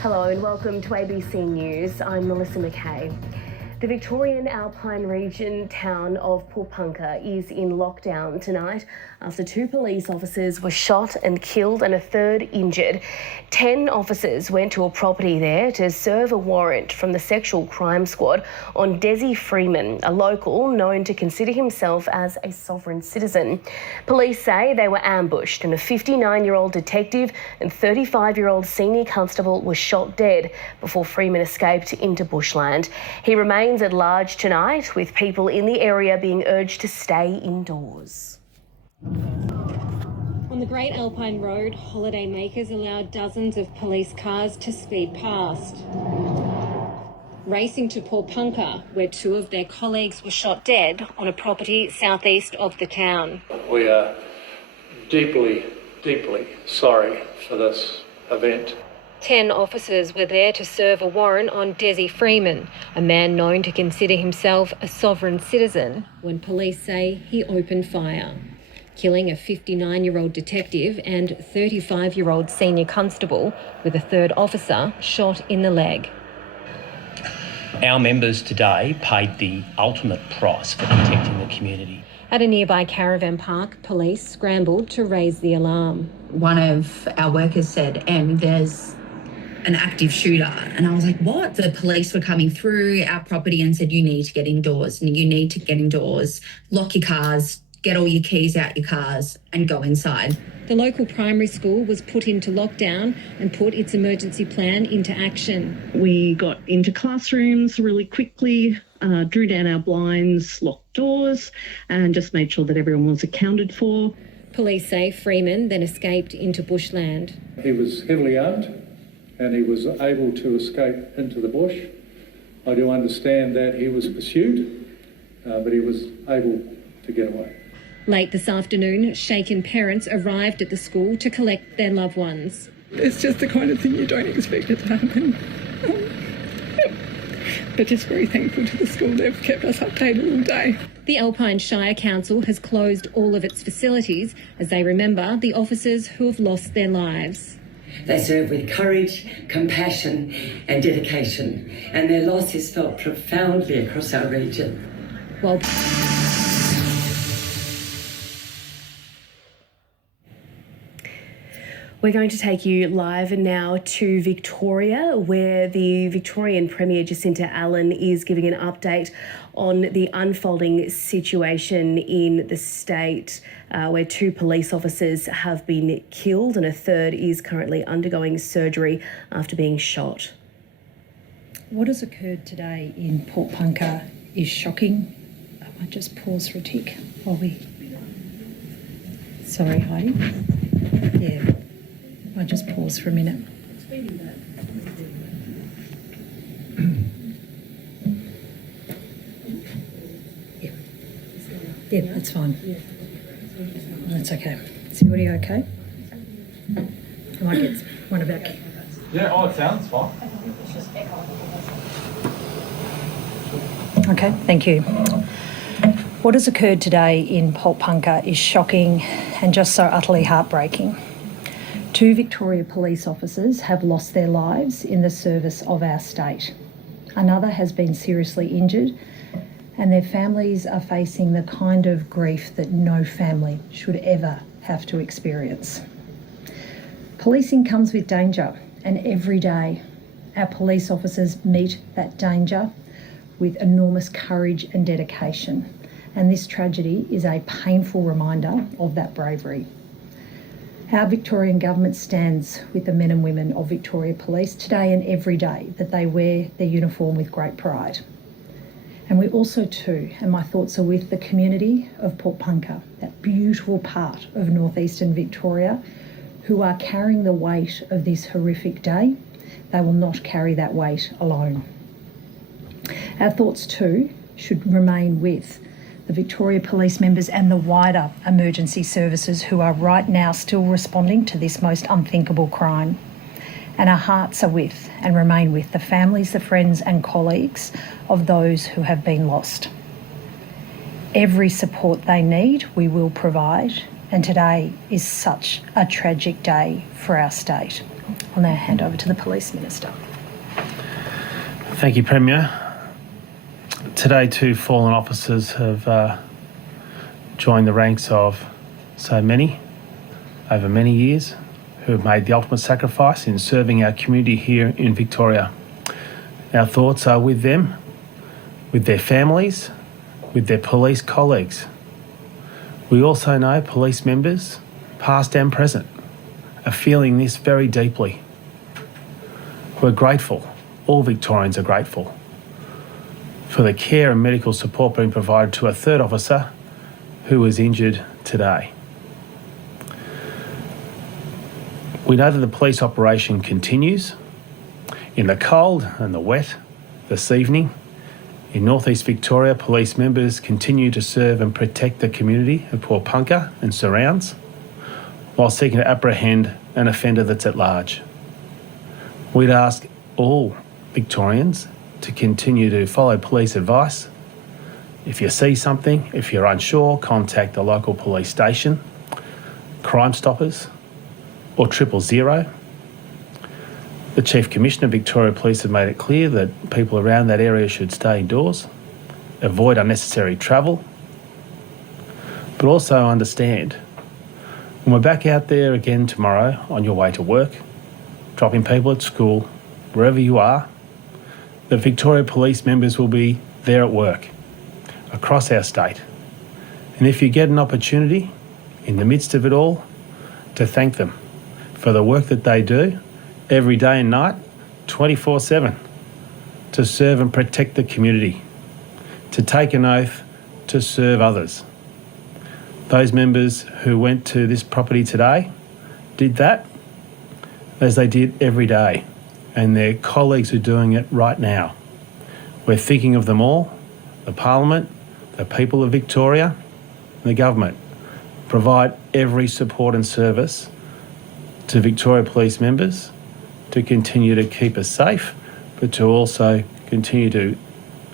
Hello and welcome to ABC News. I'm Melissa McKay. The Victorian Alpine region town of Porepunkah is in lockdown tonight after 2 police officers were shot and killed and a third injured. 10 officers went to a property there to serve a warrant from the Sexual Crime Squad on Mr Freeman, a local known to consider himself as a sovereign citizen. Police say they were ambushed and a 59-year-old detective and 35-year-old senior constable were shot dead before Freeman escaped into bushland. He remains at large tonight, with people in the area being urged to stay indoors. On the Great Alpine Road, holidaymakers allowed dozens of police cars to speed past, racing to Porepunkah, where 2 of their colleagues were shot dead on a property southeast of the town. We are deeply, deeply sorry for this event. 10 officers were there to serve a warrant on Mr Freeman, a man known to consider himself a sovereign citizen, when police say he opened fire, killing a 59-year-old detective and 35-year-old senior constable, with a third officer shot in the leg. Our members today paid the ultimate price for protecting the community. At a nearby caravan park, police scrambled to raise the alarm. One of our workers said, there's an active shooter. And I was like, what? The police were coming through our property and said, you need to get indoors, lock your cars, get all your keys out your cars and go inside. The local primary school was put into lockdown and put its emergency plan into action. We got into classrooms really quickly, drew down our blinds, locked doors, and just made sure that everyone was accounted for. Police say Freeman then escaped into bushland. He was heavily armed and he was able to escape into the bush. I do understand that he was pursued, but he was able to get away. Late this afternoon, shaken parents arrived at the school to collect their loved ones. It's just the kind of thing you don't expect it to happen. But just very thankful to the school. They've kept us updated all day. The Alpine Shire Council has closed all of its facilities as they remember the officers who have lost their lives. They serve with courage, compassion and dedication, and their loss is felt profoundly across our region. While We're going to take you live now to Victoria, where the Victorian Premier Jacinta Allen is giving an update on the unfolding situation in the state, where 2 police officers have been killed and a third is currently undergoing surgery after being shot. What has occurred today in Porepunkah is shocking. I might just pause for a tick while we... Sorry, Heidi. Yeah. I'll just pause for a minute. Yeah, that's fine. That's okay. Is everybody okay? I might get one of our... Yeah, it sounds fine. Okay, thank you. What has occurred today in Porepunkah is shocking and just so utterly heartbreaking. 2 Victoria police officers have lost their lives in the service of our state. Another has been seriously injured, and their families are facing the kind of grief that no family should ever have to experience. Policing comes with danger, and every day our police officers meet that danger with enormous courage and dedication. And this tragedy is a painful reminder of that bravery. Our Victorian Government stands with the men and women of Victoria Police today and every day that they wear their uniform with great pride. And we also too, and my thoughts are with the community of Porepunkah, that beautiful part of northeastern Victoria, who are carrying the weight of this horrific day. They will not carry that weight alone. Our thoughts too should remain with the Victoria Police members and the wider emergency services who are right now still responding to this most unthinkable crime. And our hearts are with and remain with the families, the friends and colleagues of those who have been lost. Every support they need, we will provide, and today is such a tragic day for our state. I'll now hand over to the Police Minister. Thank you, Premier. Today, 2 fallen officers have joined the ranks of so many over many years who have made the ultimate sacrifice in serving our community here in Victoria. Our thoughts are with them, with their families, with their police colleagues. We also know police members, past and present, are feeling this very deeply. We're grateful, all Victorians are grateful, for the care and medical support being provided to a 3rd officer who was injured today. We know that the police operation continues. In the cold and the wet this evening, in North East Victoria, police members continue to serve and protect the community of Poorpunka and surrounds, while seeking to apprehend an offender that's at large. We'd ask all Victorians to continue to follow police advice. If you see something, if you're unsure, contact the local police station, Crime Stoppers, or 000. The Chief Commissioner of Victoria Police have made it clear that people around that area should stay indoors, avoid unnecessary travel, but also understand when we're back out there again tomorrow on your way to work, dropping people at school, wherever you are, the Victoria Police members will be there at work across our state. And if you get an opportunity in the midst of it all, to thank them for the work that they do every day and night, 24/7, to serve and protect the community, to take an oath to serve others. Those members who went to this property today did that as they did every day, and their colleagues are doing it right now. We're thinking of them all, the Parliament, the people of Victoria, the government. Provide every support and service to Victoria Police members to continue to keep us safe, but to also continue to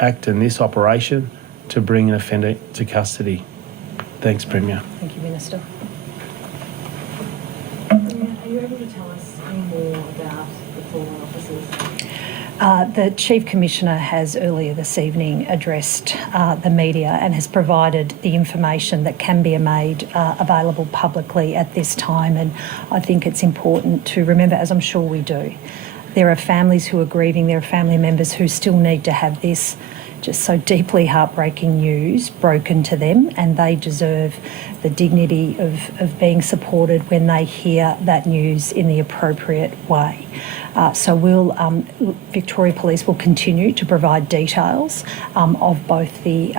act in this operation to bring an offender to custody. Thanks, Premier. Thank you, Minister. Are you able to tell us any more about the fallen officers? The Chief Commissioner has earlier this evening addressed the media and has provided the information that can be made available publicly at this time. And I think it's important to remember, as I'm sure we do, there are families who are grieving, there are family members who still need to have this just so deeply heartbreaking news broken to them, and they deserve the dignity of being supported when they hear that news in the appropriate way. So Victoria Police will continue to provide details of both the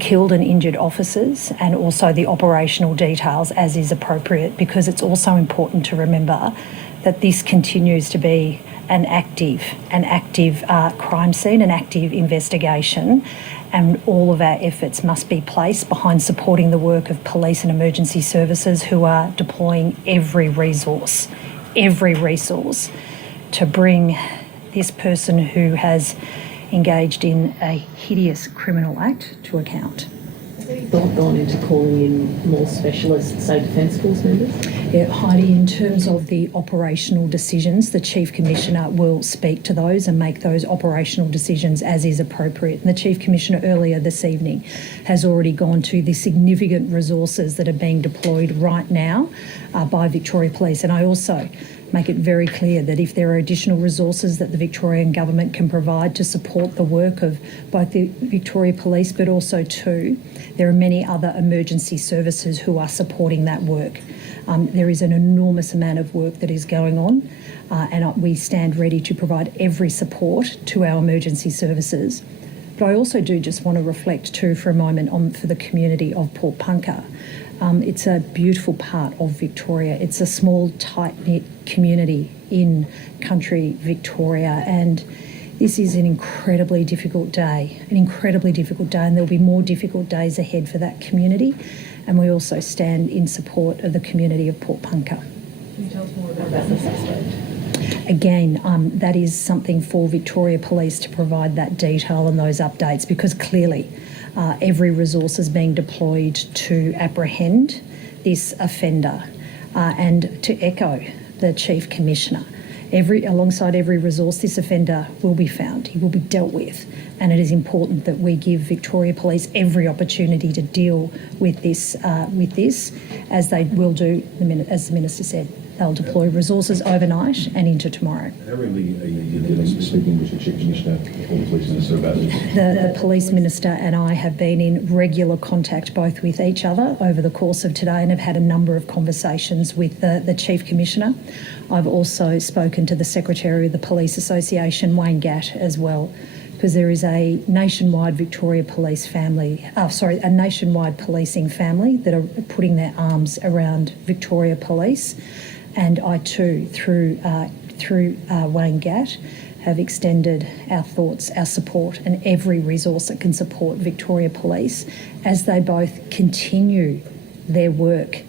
killed and injured officers and also the operational details as is appropriate, because it's also important to remember that this continues to be an active crime scene, an active investigation, and all of our efforts must be placed behind supporting the work of police and emergency services who are deploying every resource to bring this person who has engaged in a hideous criminal act to account. Gone into calling in more specialists, say Defence Force members? Yeah, Heidi, in terms of the operational decisions, the Chief Commissioner will speak to those and make those operational decisions as is appropriate. And the Chief Commissioner earlier this evening has already gone to the significant resources that are being deployed right now by Victoria Police. And I also make it very clear that if there are additional resources that the Victorian Government can provide to support the work of both the Victoria Police but also too, there are many other emergency services who are supporting that work. There is an enormous amount of work that is going on and we stand ready to provide every support to our emergency services. But I also do just want to reflect too for a moment for the community of Poorpunka. It's a beautiful part of Victoria. It's a small, tight-knit community in country Victoria, and this is an incredibly difficult day, and there'll be more difficult days ahead for that community, and we also stand in support of the community of Poorpunka. Can you tell us more about this update? Again, that is something for Victoria Police to provide that detail and those updates, because clearly every resource is being deployed to apprehend this offender. And to echo the Chief Commissioner. Alongside every resource, this offender will be found. He will be dealt with, and it is important that we give Victoria Police every opportunity to deal with this, as they will do. As the Minister said, they'll deploy resources overnight and into tomorrow. How regularly are you speaking with the Chief Commissioner or the Police Minister about this? The Police Minister and I have been in regular contact both with each other over the course of today and have had a number of conversations with the Chief Commissioner. I've also spoken to the Secretary of the Police Association, Wayne Gatt, as well, because there is a nationwide Victoria Police family, a nationwide policing family that are putting their arms around Victoria Police. And I too, through Wayne Gatt, have extended our thoughts, our support and every resource that can support Victoria Police as they both continue their work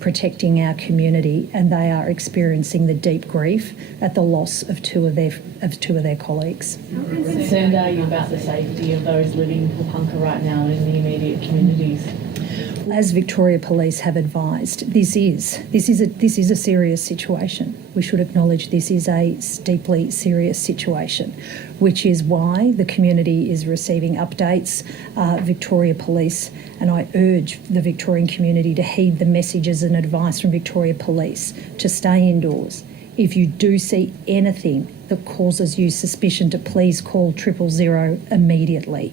protecting our community, and they are experiencing the deep grief at the loss of two of their colleagues. How concerned are you about the safety of those living in Pupunka right now and in the immediate communities? As Victoria Police have advised, this is a serious situation. We should acknowledge this is a deeply serious situation, which is why the community is receiving updates. Victoria Police, and I urge the Victorian community to heed the messages and advice from Victoria Police to stay indoors. If you do see anything that causes you suspicion, to please call 000 immediately.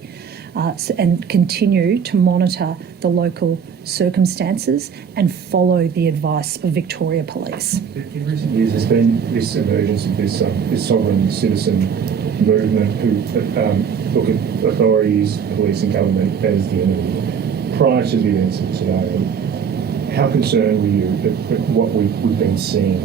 And continue to monitor the local circumstances and follow the advice of Victoria Police. In recent years, there's been this emergence of this sovereign citizen movement who look at authorities, police and government as the enemy. Prior to the events of today, how concerned were you at what we've been seeing?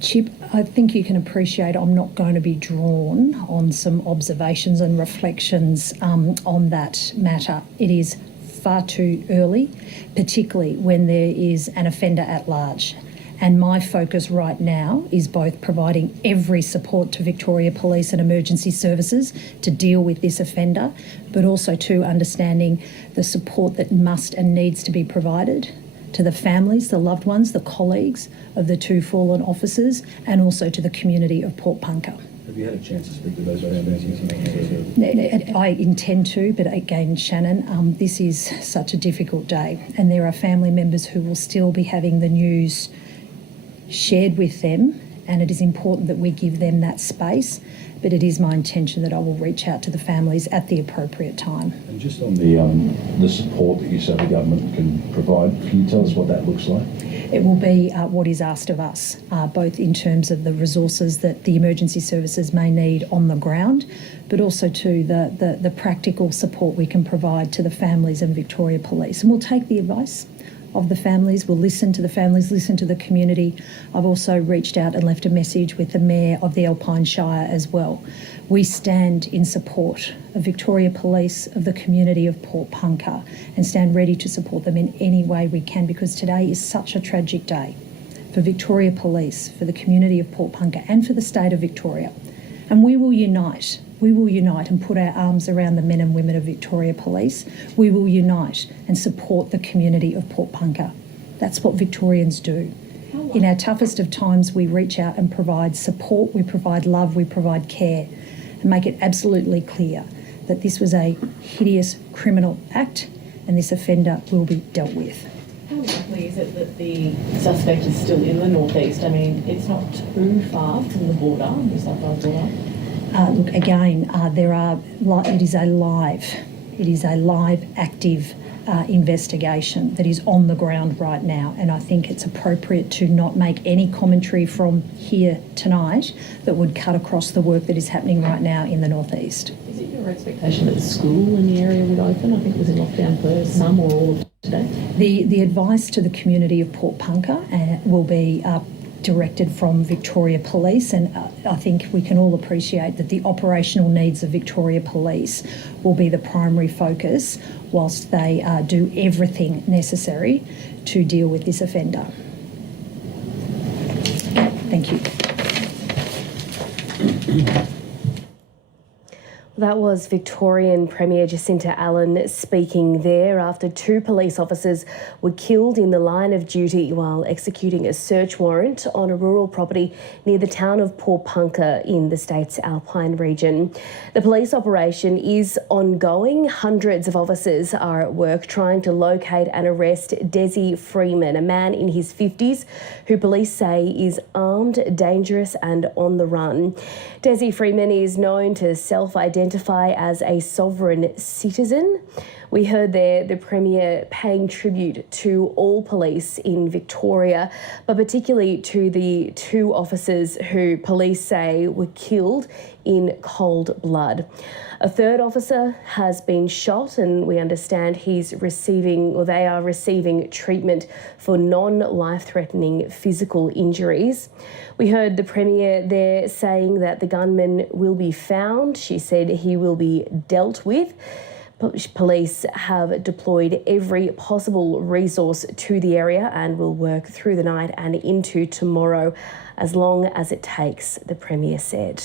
Chip, I think you can appreciate I'm not going to be drawn on some observations and reflections on that matter. It is far too early, particularly when there is an offender at large. And my focus right now is both providing every support to Victoria Police and emergency services to deal with this offender, but also to understanding the support that must and needs to be provided to the families, the loved ones, the colleagues of the two fallen officers, and also to the community of Port Punker. Have you had a chance to speak to those families? I intend to, but again, Shannon, this is such a difficult day, and there are family members who will still be having the news shared with them, and it is important that we give them that space. But it is my intention that I will reach out to the families at the appropriate time. And just on the support that you say the government can provide, can you tell us what that looks like? It will be what is asked of us, both in terms of the resources that the emergency services may need on the ground, but also to the practical support we can provide to the families and Victoria Police. And we'll take the advice of the families, we'll listen to the families, listen to the community. I've also reached out and left a message with the Mayor of the Alpine Shire as well. We stand in support of Victoria Police, of the community of Port Punker, and stand ready to support them in any way we can, because today is such a tragic day for Victoria Police, for the community of Port Punker and for the state of Victoria. And we will unite. We will unite and put our arms around the men and women of Victoria Police. We will unite and support the community of Port Punker. That's what Victorians do. In our toughest of times, we reach out and provide support, we provide love, we provide care, and make it absolutely clear that this was a hideous criminal act and this offender will be dealt with. How likely is it that the suspect is still in the northeast? I mean, it's not too far from the border, New South Wales border. Look, again, it is a live, active investigation that is on the ground right now, and I think it's appropriate to not make any commentary from here tonight that would cut across the work that is happening right now in the northeast. Is it your expectation that the school in the area would open? I think it was in lockdown for some or all of today. The advice to the community of Port Punker will be directed from Victoria Police, and I think we can all appreciate that the operational needs of Victoria Police will be the primary focus whilst they do everything necessary to deal with this offender. Thank you. That was Victorian Premier Jacinta Allen speaking there after 2 police officers were killed in the line of duty while executing a search warrant on a rural property near the town of Porepunkah in the state's Alpine region. The police operation is ongoing. Hundreds of officers are at work trying to locate and arrest Mr Freeman, a man in his 50s who police say is armed, dangerous and on the run. Mr Freeman is known to self-identify as a sovereign citizen. We heard there the Premier paying tribute to all police in Victoria, but particularly to the 2 officers who police say were killed in cold blood. A 3rd officer has been shot and we understand they are receiving treatment for non-life-threatening physical injuries. We heard the Premier there saying that the gunman will be found. She said he will be dealt with. Police have deployed every possible resource to the area and will work through the night and into tomorrow as long as it takes, the Premier said.